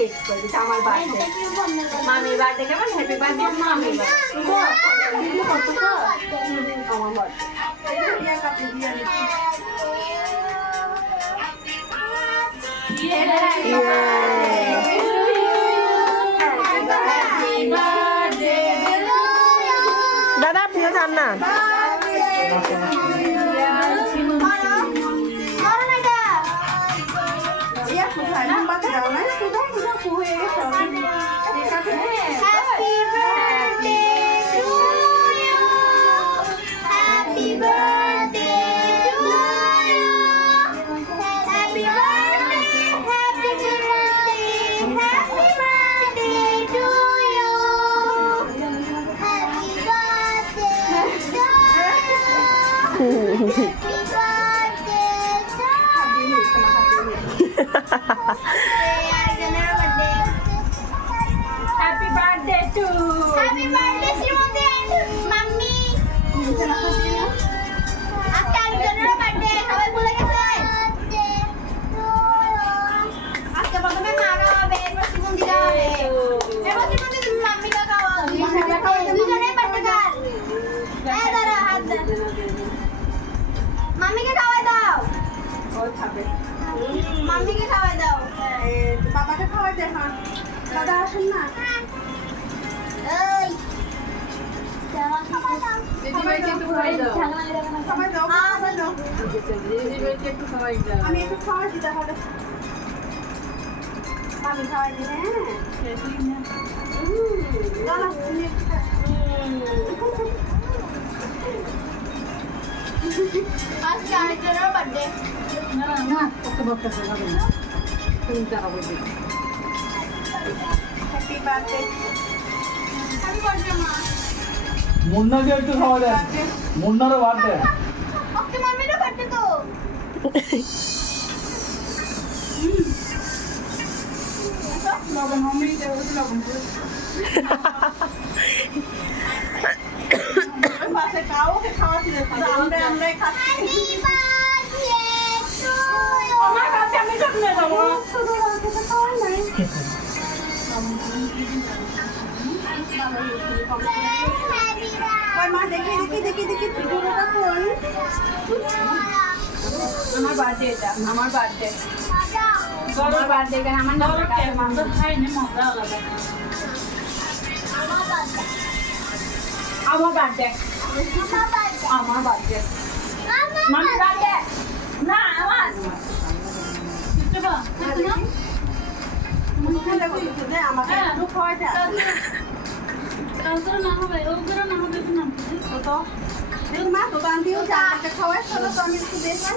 কেক করে দিচ্ছে আমার বার্থডে মামির বার্থডে কেমন হ্যাপি বার্থডে মামি আমার দাদা আপনিও যান না Happy birthday to Happy birthday Srimati and Mummy. আজকে আরেকজনের বার্থডে সবাই ভুলে গেছে আজকে প্রথমে মা খাওয়াবে এরপর শ্রীমন্তি খাওয়াবে এরপর শ্রীমন্তি তুমি মাম্মিকে খাওয়াও দুজনের বার্থডে কাল এই ধরো হাত দাও মাম্মিকে খাওয়াই দাও মাম্মিকে খাওয়াই দাও বাবাকে খাওয়াই দে হ্যাঁ দাদা আসুন না এই দিদিভাইকে একটু খাওয়াই দাও খাওয়াই দাও খাওয়াই দাও দিদিভাইকে একটু খাওয়াই দাও আমি একটু খাওয়াই দিই তাহলে আমি খাওয়াই দিই হ্যাঁ আজকে আরেকজনের বার্থডে না না ওকে বকতে হবে না তুমি যাও বলি হ্যাপি বার্থডে হ্যাপি বার্থডে মা মুন্নাকে একটু খাওয়া দেন মুন্নারও বার্থডে আজকে মাম্মিরও বার্থডে তো লবণ আমি দেবো লবণ করে বাসে কাউকে খাওয়াচ্ছি না আমরাই খাচ্ছি আমার কাছে আমি সব নিয়ে যাবো মা দেখি পুরোটা কোন আমার বার্থডে এটা আমার বার্থডে আমার বার্থডে কেন আমার নাম মাংস খাই না মজা আলাদা আমার বার্থডে আমার বার্থডে মামি বার্থডে না আমার আমাকে খাওয়াই দেয় না হবে ওগুলো না হবে তো মা তো আন্টিও খাওয়াই চলো তো আমি একটু দেখলাম